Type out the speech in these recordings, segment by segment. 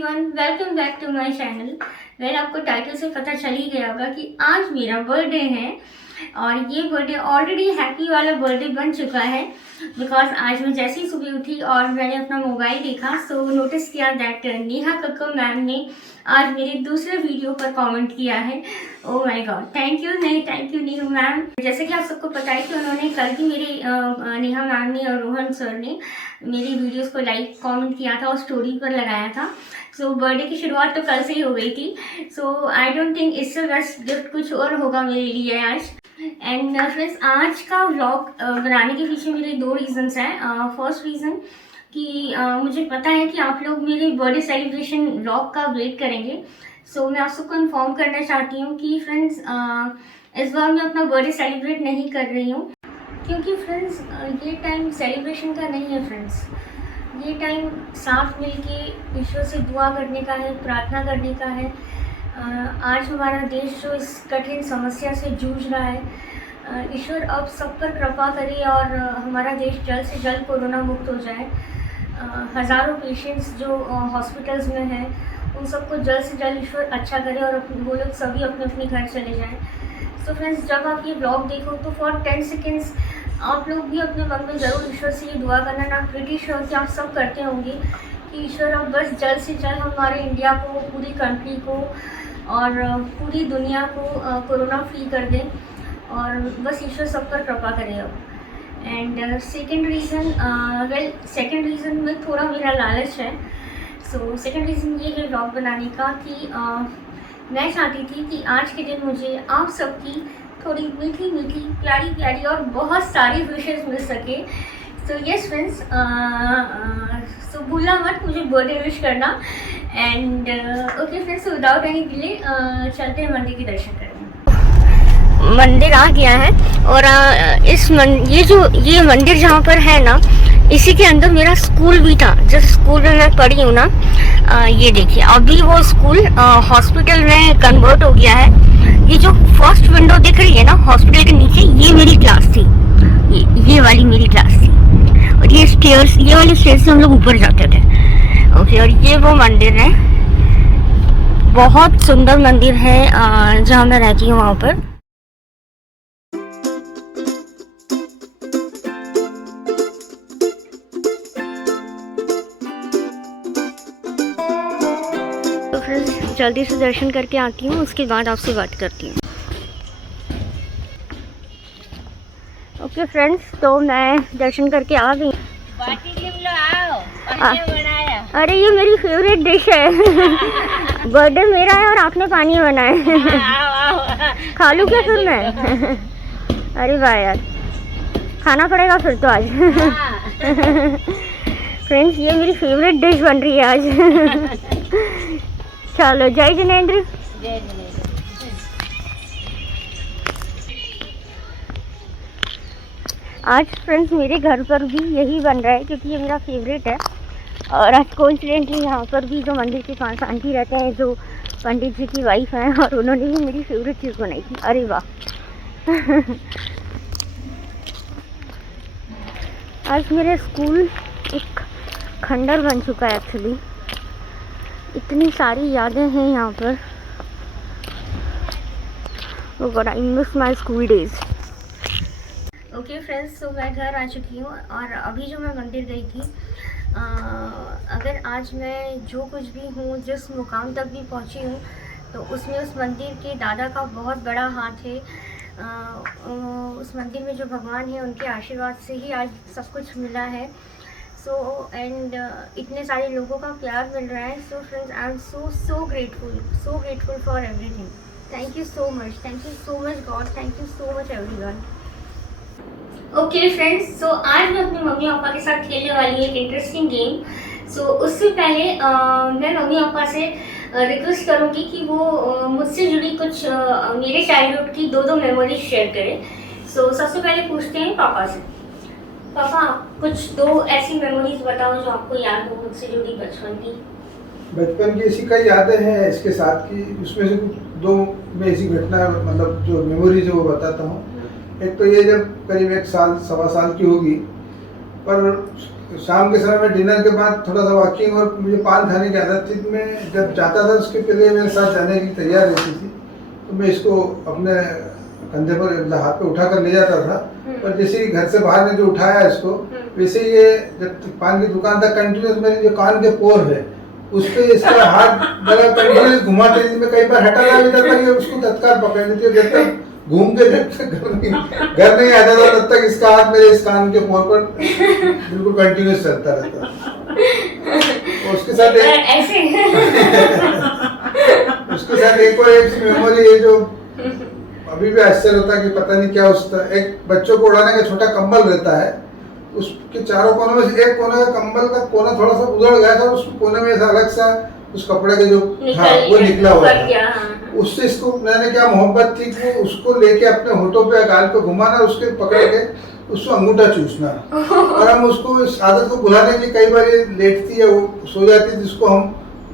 Everyone, welcome back to my channel. Well, आपको title से पता चल ही गया होगा कि आज मेरा बर्थडे है और ये बर्थडे ऑलरेडी हैप्पी वाला बर्थडे बन चुका है। बिकॉज आज मैं जैसे ही सुबह उठी और मैंने अपना मोबाइल देखा सो नोटिस किया दैट नेहा कक्कड़ मैम ने आज मेरे दूसरे वीडियो पर कमेंट किया है। ओह my God, thank you Neha ma'am. जैसे कि आप सबको पता है कि उन्होंने कल ही मेरे नेहा मैम ने और रोहन सर ने मेरी वीडियोस को लाइक कमेंट किया था और स्टोरी पर लगाया था। सो बर्थडे की शुरुआत तो कल से ही हो गई थी। सो आई डोंट थिंक इससे बेस्ट गिफ्ट कुछ और होगा मेरे लिए आज। एंड फ्रेंड्स, आज का व्लॉग बनाने के पीछे मेरे दो रीजंस हैं। फर्स्ट रीज़न कि मुझे पता है कि आप लोग मेरे बर्थडे सेलिब्रेशन व्लॉग का वेट करेंगे। सो मैं आप सबको इन्फॉर्म करना चाहती हूँ कि फ्रेंड्स इस बार मैं अपना बर्थडे सेलिब्रेट नहीं कर रही हूँ, क्योंकि फ्रेंड्स ये टाइम सेलिब्रेशन का नहीं है। फ्रेंड्स, ये टाइम साथ मिलके ईश्वर से दुआ करने का है, प्रार्थना करने का है। आज हमारा देश जो इस कठिन समस्या से जूझ रहा है, ईश्वर अब सब पर कृपा करे और हमारा देश जल्द से जल्द कोरोना मुक्त हो जाए। हज़ारों पेशेंट्स जो हॉस्पिटल्स में हैं उन सबको जल्द से जल्द ईश्वर अच्छा करे और वो लोग सभी अपने अपने घर चले जाएं। सो फ्रेंड्स, जब आप ये ब्लॉग देखो तो फॉर 10 सेकेंड्स आप लोग भी अपने मन में ज़रूर ईश्वर से ये दुआ करना। ना प्रीटी श्योर कि आप सब करते होंगे कि ईश्वर अब बस जल्द से जल्द हमारे इंडिया को, पूरी कंट्री को और पूरी दुनिया को कोरोना फ्री कर दें और बस ईश्वर सब पर कृपा करे अब। एंड सेकेंड रीज़न में थोड़ा मेरा लालच है। सो सेकेंड रीज़न ये है व्लॉग बनाने का कि मैं चाहती थी कि आज के दिन मुझे आप सबकी थोड़ी मीठी मीठी, प्यारी प्यारी और बहुत सारी विशेस मिल सके। सो यस फ्रेंड्स, सो भूलना मत मुझे बर्थडे विश करना। And okay friends, without any delay चलते हैं मंदिर के दर्शन करने। मंदिर आ गया है और ये मंदिर जहाँ पर है ना, इसी के अंदर मेरा स्कूल भी था। जिस स्कूल में मैं पढ़ी हूँ ना, ये देखिए अभी वो स्कूल हॉस्पिटल में कन्वर्ट हो गया है। ये जो फर्स्ट विंडो दिख रही है ना हॉस्पिटल के नीचे, ये मेरी क्लास थी। ये वाली मेरी क्लास थी और ये वाले स्टेयर्स से हम लोग ऊपर जाते थे। ओके, और ये वो मंदिर है, बहुत सुंदर मंदिर है जहाँ मैं रहती हूँ वहाँ पर। तो फिर जल्दी से दर्शन करके आती हूँ, उसके बाद आपसे बात करती हूँ। ओके फ्रेंड्स, तो मैं दर्शन करके आ गई। अरे ये मेरी फेवरेट डिश है। बर्थडे मेरा है और आपने पानी बनाया। खा लूँ क्या फिर मैं? अरे वाह यार, खाना पड़ेगा फिर तो आज। फ्रेंड्स, ये मेरी फेवरेट डिश बन रही है आज। चलो, जय जिनेंद्र। आज फ्रेंड्स मेरे घर पर भी यही बन रहा है क्योंकि ये मेरा फेवरेट है। और आज कोइंसिडेंटली यहाँ पर भी जो मंदिर के पास आंटी रहते हैं, जो पंडित जी की वाइफ हैं, और उन्होंने ही मेरी फेवरेट चीज़ बनाई थी। अरे वाह। आज मेरा स्कूल एक खंडर बन चुका है एक्चुअली। इतनी सारी यादें हैं यहाँ पर। Oh God, I miss my school days. Okay friends, तो मैं घर आ चुकी हूँ और अभी जो मैं मंदिर गई थी, अगर आज मैं जो कुछ भी हूँ, जिस मुकाम तक भी पहुँची हूँ, तो उसमें उस मंदिर के दादा का बहुत बड़ा हाथ है। उस मंदिर में जो भगवान है उनके आशीर्वाद से ही आज सब कुछ मिला है। सो एंड इतने सारे लोगों का प्यार मिल रहा है। So friends, I am so grateful for everything. Thank you so much God, thank you so much everyone. Okay friends, so आज मैं अपने मम्मी पापा के साथ खेलने वाली हूँ एक इंटरेस्टिंग गेम। सो उससे पहले मैं मम्मी पापा से रिक्वेस्ट करूँगी कि वो मुझसे जुड़ी कुछ मेरे चाइल्डहुड की दो मेमोरीज शेयर करें। सो सबसे पहले पूछते हैं पापा से। पापा, कुछ दो ऐसी मेमोरीज बताओ जो आपको याद हो मुझसे जुड़ी बचपन की। बचपन की ऐसी कई यादें हैं इसके साथ की, उसमें से कुछ दो मैं ऐसी घटना, मतलब जो मेमोरीज है वो बताता हूँ। एक तो ये, जब करीब 1 साल 1.25 साल की होगी, पर शाम के समय में डिनर के बाद थोड़ा सा वॉकिंग और मुझे पान खाने की आदत थी, तो मैं जब जाता था उसके पहले मेरे साथ जाने की तैयार रहती थी, तो मैं इसको अपने कंधे पर मतलब हाथ पे उठा कर ले जाता था। पर जैसे ही घर से बाहर ने जो उठाया इसको, वैसे ये जब पान की दुकान तक कंटिन्यूस मेरे जो कान के पोर है उस पे इसका हाथ बड़ा कंटिन्यूस घुमाते थी। मैं कई बार हटा भी था, ये उसको तत्काल पकड़ लेती है। जब तक घूम के जब तक घर नहीं आता था तब तक इसका हाथ मेरे इस कान के पोर पर बिल्कुल कंटिन्यूस चलता रहता। और उसके साथ एक और एक मेमोरी है जो अभी भी आश्चर्य होता है कि पता नहीं क्या उसका, एक बच्चों को उड़ाने का छोटा कंबल रहता है, उसके चारों कोनों में से एक कोने का कंबल का कोना थोड़ा सा उधड़ गया था, उस कोने में ऐसा अलग सा उस कपड़े का जो था वो निकला हुआ था। उससे इसको मैंने क्या मोहब्बत थी कि उसको लेके अपने होठों पे गाल पे घुमाना, उसके पकड़ के उसको अंगूठा चूसना। और हम उसको इस आदत को भुलाने के लिए कई बार ये लेटती है, वो सो जाती है, जिसको हम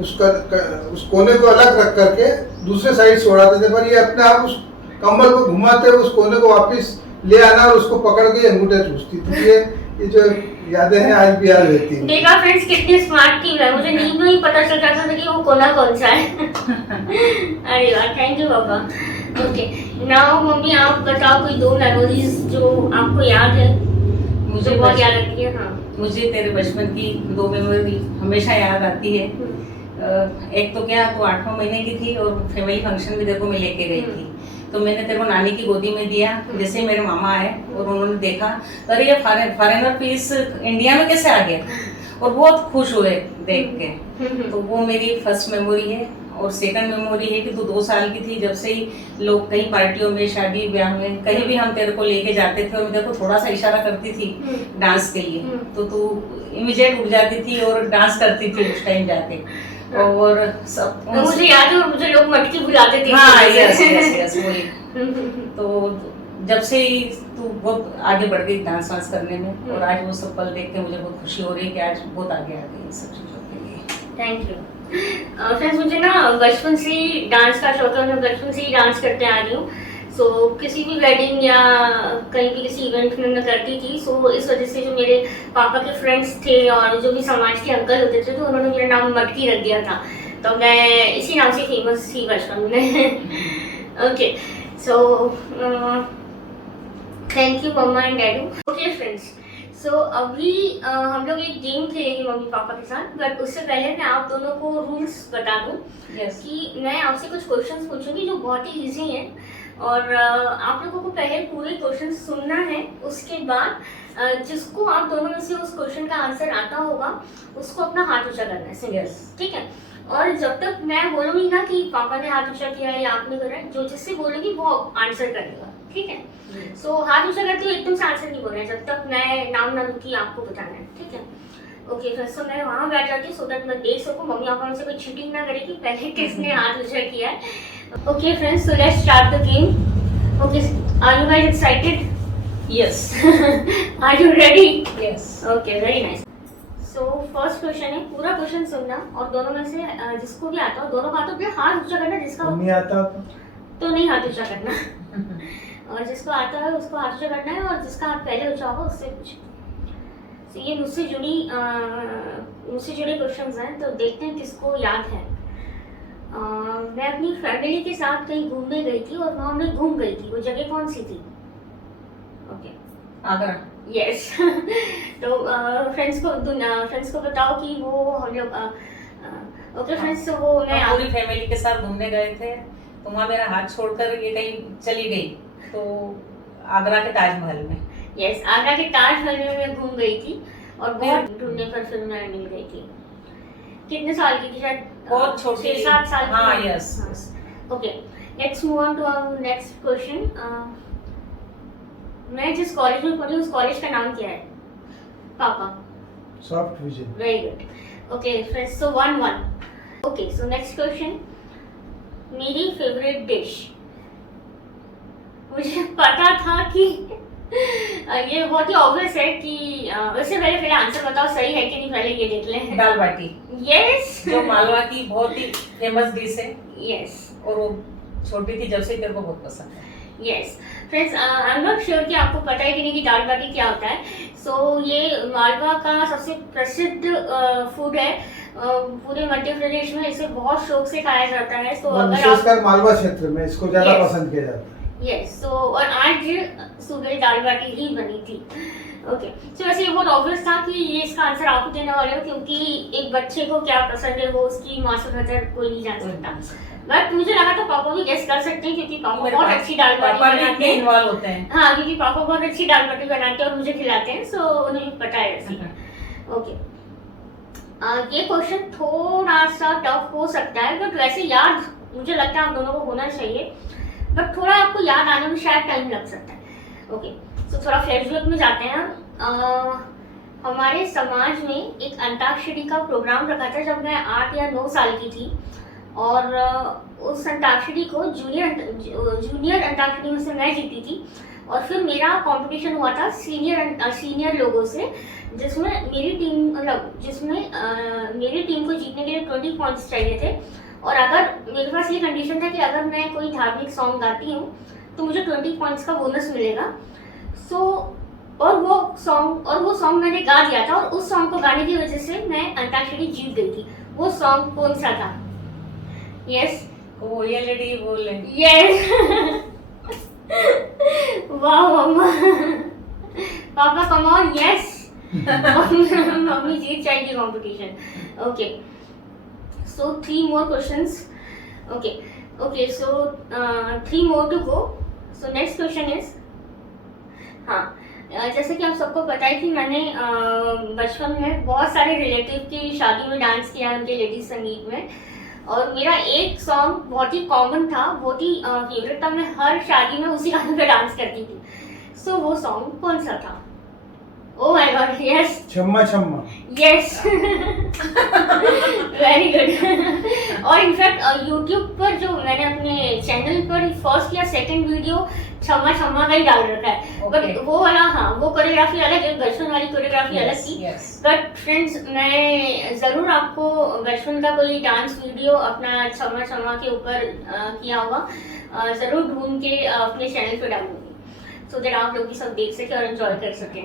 उस कोने को अलग रख करके दूसरे साइड से उड़ाते थे। पर ये अपने आप उस कंबल को घुमाते हुए उस कोने को वापस ले आना और उसको पकड़ के अंगूठा चूसती थी। ये जो यादें हैं आज भी याद रहती हैं। देखा फ्रेंड्स कितनी स्मार्ट थी मैं, मुझे नींद में ही पता चल जाता था कि वो कोना कौन सा है। अरे वाह, थैंक यू पापा। ओके, नाउ मम्मी आप बताओ कोई 2 मेमोरीज जो आपको याद है, मुझे बहुत याद आती है। हाँ, मुझे तेरे बचपन की 2 मेमोरी हमेशा याद आती है। एक तो क्या, तो 8वें महीने की थी और फैमिली फंक्शन में तेरे को मैं लेके गई थी, तो मैंने तेरे को नानी की गोदी में दिया। जैसे मेरे मामा आए और उन्होंने देखा, अरे ये फॉरेनर पीस इंडिया में कैसे आ गया, और बहुत खुश हुए देख के। तो वो मेरी फर्स्ट मेमोरी है। और सेकंड मेमोरी है कि तू 2 साल की थी, जब से ही लोग कई पार्टियों में, शादी ब्याह में, कहीं भी हम तेरे को लेके जाते थे और मैं तेरे को थोड़ा सा इशारा करती थी डांस के लिए, तो तू इमीडिएट उठ जाती थी और डांस करती थी उस टाइम जाके। और सब मुझे याद है, मुझे लोग मटकी बुलाते थे। हाँ, यस वही। तो जब से ही तू बहुत आगे बढ़ गई डांस वांस करने में, और आज वो सब पल देख के मुझे बहुत खुशी हो रही है कि आज बहुत आगे आ गई सब चीज़ों के लिए। Thank you. फ्रेंड्स, मुझे ना बचपन से ही डांस का शौक है, मैं बचपन से ही डांस करते आ रही हूँ। सो किसी भी वेडिंग या कहीं भी किसी इवेंट में मैं करती थी। सो इस वजह से जो मेरे पापा के फ्रेंड्स थे और जो भी समाज के अंकल होते थे, तो उन्होंने मेरा नाम मटकी रख दिया था, तो मैं इसी नाम से फेमस थी बचपन में। ओके, सो थैंक यू मम्मा एंड डैडू। ओके फ्रेंड्स, सो अभी हम लोग एक गेम खेलेंगे मम्मी पापा के साथ, बट उससे पहले मैं आप दोनों को रूल्स बता दूं। कि मैं आपसे कुछ क्वेश्चंस पूछूंगी जो बहुत ही इजी हैं, और आप लोगों को पहले पूरे क्वेश्चन सुनना है। उसके बाद जिसको आप दोनों में से उस क्वेश्चन का आंसर आता होगा उसको अपना हाथ ऊंचा करना है, सिंपल। ठीक है, और जब तक मैं बोलूंगी ना कि पापा ने हाथ ऊंचा किया है या आपने करा है, जो जिससे बोलूंगी वो आंसर करेगा। ठीक है, सो हाथ ऊंचा करते हुए एकदम से आंसर नहीं बोलना है, जब तक मैं नाम ना लूं कि आपको बताना है। ठीक है, ओके फ्रेंड्स, तो मैं वहाँ बैठ जाती हूँ सो दैट मैं देख सकूँ मम्मी पापा से कोई चीटिंग ना करे कि पहले किसने हाथ ऊंचा किया है। Okay friends, so let's start the game. Okay, are you guys excited? Yes. Are you ready? Yes. Okay, very nice. So first question है, पूरा क्वेश्चन सुनना और दोनों में से जिसको भी आता हो, दोनों का तो अपने हाथ ऊंचा करना, जिसका नहीं आता तो नहीं हाथ ऊंचा करना, और जिसको आता है उसको हाथ ऊंचा करना है, और जिसका हाथ पहले ऊंचा होगा उससे पूछो। तो ये मुझसे जुड़े क्वेश्चंस हैं, तो देखते हैं किसको याद है। मैं अपनी फैमिली के साथ कहीं घूमने गई थी और वहाँ मैं घूम गई थी, वो जगह कौन सी थी? ओके, आगरा। यस। तो फ्रेंड्स को बताओ कि वो हम लोग ओके फ्रेंड्स, तो वो मैं पूरी फैमिली के साथ घूमने गए थे, तो वहाँ मेरा हाथ छोड़कर ये कहीं चली गई, तो आगरा के ताजमहल में। यस, आगरा के ताजमहल में मैं घूम गई थी और बहुत ढूंढने पर फिर मैं मिल गई थी। कितने साल की थी? शायद बहुत छोटी, 6-7 साल की। हाँ, yes. Okay, let's move on to our next question. मैं जिस कॉलेज में पढ़ी उस कॉलेज का नाम क्या है? पापा। Soft vision. Very good. Okay friends, so 1-1। Okay, so next question, मेरी फेवरेट डिश। मुझे पता था कि ये बहुत ही ऑब्वियस है कि उससे पहले आंसर बताओ सही है कि नहीं, पहले ये देख लें। दाल बाटी। यस, जो मालवा की बहुत ही फेमस डिश है। यस, और वो छोटी थी जब से तेरे को बहुत पसंद है। Yes friends, I am not sure कि आपको पता है कि नहीं कि दाल बाटी क्या होता है. सो ये मालवा का सबसे प्रसिद्ध फूड है. पूरे मध्य प्रदेश में इसे बहुत शौक से खाया जाता है. सो अगर आप विशेषकर मालवा क्षेत्र में इसको ज्यादा Yes. पसंद किया जाता है. यस सो और आज सुबह दाल बाटी ही बनी थी. ओके सो वैसे ये बहुत ऑब्वियस था कि ये इसका आंसर आप ही देने वाले हो, क्योंकि एक बच्चे को क्या पसंद है वो उसकी माँ से बेहतर कोई नहीं जान सकता. बट मुझे लगा था पापा भी गेस कर सकते हैं, क्योंकि पापा मेरे बहुत पापा- अच्छी दाल बाटी पापा भी बनाते इतने हैं. इन्वॉल्व होते हैं. हाँ, क्योंकि पापा बहुत अच्छी दाल बाटी बनाते हैं और मुझे खिलाते हैं. सो उन्हें भी पता है ऐसी. ओके ये क्वेश्चन थोड़ा सा टफ हो सकता है, बट वैसे याद मुझे लगता है आप दोनों को होना चाहिए. बट थोड़ा आपको याद आने में शायद टाइम लग सकता है. ओके सो थोड़ा फ्लैशबैक में जाते हैं. हमारे समाज में एक अंताक्षरी का प्रोग्राम रखा था जब मैं 8 या 9 साल की थी. और उस अंताक्षरी को जूनियर अंताक्षरी में से मैं जीती थी. और फिर मेरा कंपटीशन हुआ था सीनियर लोगों से, जिसमें मेरी टीम को जीतने के लिए 20 पॉइंट्स चाहिए थे. और अगर मेरे पास ये कंडीशन था कि अगर मैं कोई धार्मिक सॉन्ग गाती हूँ तो मुझे 20 पॉइंट्स का बोनस मिलेगा. सो और वो सॉन्ग मैंने गा दिया था, और उस सॉन्ग को गाने की वजह से मैं अंताक्षरी जीत गई थी. वो सॉन्ग कौन सा था? यस वो ये लेडी बोल रहे हैं. यस वाह मम्मा, पापा कम ऑन. यस मम्मी जीत जाएगी competition. Okay so 3 more questions. Okay so 3 more to go. So next question is, हाँ जैसे कि आप सबको पता है कि मैंने बचपन में बहुत सारे रिलेटिव की शादी में डांस किया, उनके लेडीज संगीत में. और मेरा एक सॉन्ग बहुत ही कॉमन था, बहुत ही फेवरेट था. मैं हर शादी में उसी गाने पे डांस करती थी. सो वो सॉन्ग कौन सा था? Oh my God, yes Chhamma Chhamma. Yes very good. और इनफैक्ट यूट्यूब पर जो मैंने अपने चैनल पर फर्स्ट या सेकंड वीडियो छम्मा छम्मा का ही डाल रखा है. But Okay. वो वाला, हाँ वो कोरियोग्राफी अलग है, बचपन वाली कोरियोग्राफी अलग Yes, थी. yes. बट फ्रेंड्स मैं ज़रूर आपको बचपन का कोई डांस वीडियो अपना छम्मा छम्मा के ऊपर किया हुआ ज़रूर ढूंढ के अपने चैनल पे डालूंगी, सो दैट आप लोग भी सब देख सकें और एंजॉय कर सकें.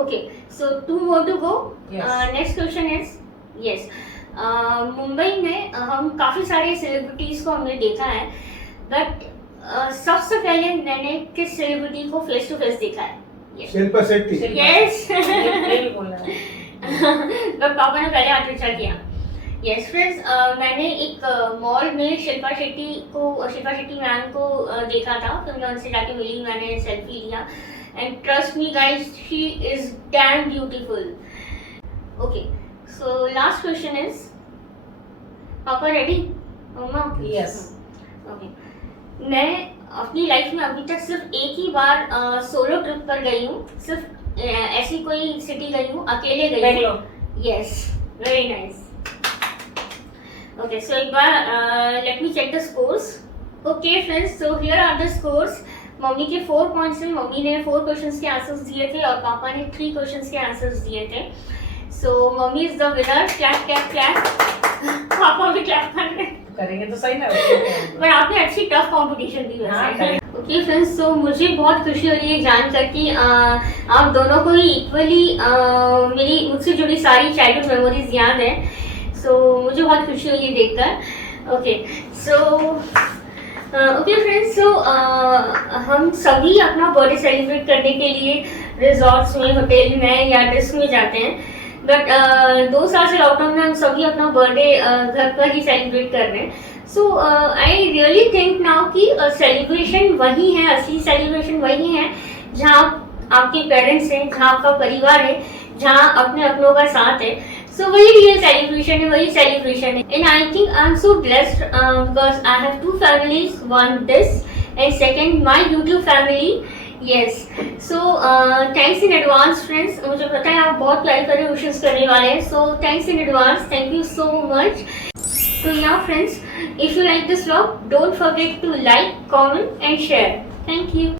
Okay so 2 more to go. Yes. Next question is, yes Mumbai में हम काफ़ी सारे सेलिब्रिटीज़ को हमने देखा है. बट सबसे पहले मैंने किस सेलिब्रिटी को फेस टू फेस देखा है? शिल्पा शेट्टी. यस ये भी बोल रहा है. बट पापा ने पहले आंसर किया. यस फ्रेंड्स, मैंने एक मॉल में शिल्पा शेट्टी मैम को देखा था. फिर मैं उनसे जाके मिली, मैंने सेल्फी लिया. And trust me guys, she is damn beautiful. Okay so last question is, पापा रेडी? मम्मा Yes. ओके मैं अपनी लाइफ में अभी तक सिर्फ एक ही बार सोलो ट्रिप पर गई हूँ. सिर्फ ऐसी कोई सिटी गई हूँ, अकेले गई हूँ. Bangalore. Yes very nice. Okay so एक बार let me check the scores. Okay friends, so here are the scores. मम्मी के 4 पॉइंट्स हैं. मम्मी ने 4 क्वेश्चंस के आंसर्स दिए थे और पापा ने 3 क्वेश्चंस के आंसर्स दिए थे. So mummy is the winner. Clap clap clap. पापा भी क्लैप कर रहे हैं. करेंगे तो सही ना. पर आपने अच्छी टफ कंपटीशन दी हाँ, वैसे. करें. ओके फ्रेंड्स, तो मुझे बहुत खुशी हो रही है जानकर कि आप दोनों को ही इक्वली मेरी मुझसे जुड़ी सारी चाइल्डहुड मेमोरीज याद है. सो मुझे बहुत खुशी हुई है देखकर. ओके फ्रेंड्स, सो हम सभी अपना बर्थडे सेलिब्रेट करने के लिए रिजॉर्ट्स में, होटल में या डिस्क में जाते हैं. बट 2 साल से लॉकडाउन में हम सभी अपना बर्थडे घर पर ही सेलिब्रेट कर रहे हैं. सो आई रियली थिंक नाउ कि सेलिब्रेशन वही है, असली सेलिब्रेशन वही है जहाँ आपके पेरेंट्स हैं, जहाँ आपका परिवार है, जहाँ अपने अपनों का साथ है. सो वही रियल सेलिब्रेशन है, वही सेलिब्रेशन है. And I think I am so blessed because I have 2 families, one this and second my YouTube family. Yes so thanks in advance friends. मुझे पता है आप बहुत प्यारे प्यारे विशेस करने वाले हैं. So thanks in advance. Thank you so much. So yeah friends, if you like this vlog, don't forget to like, comment and share. Thank you.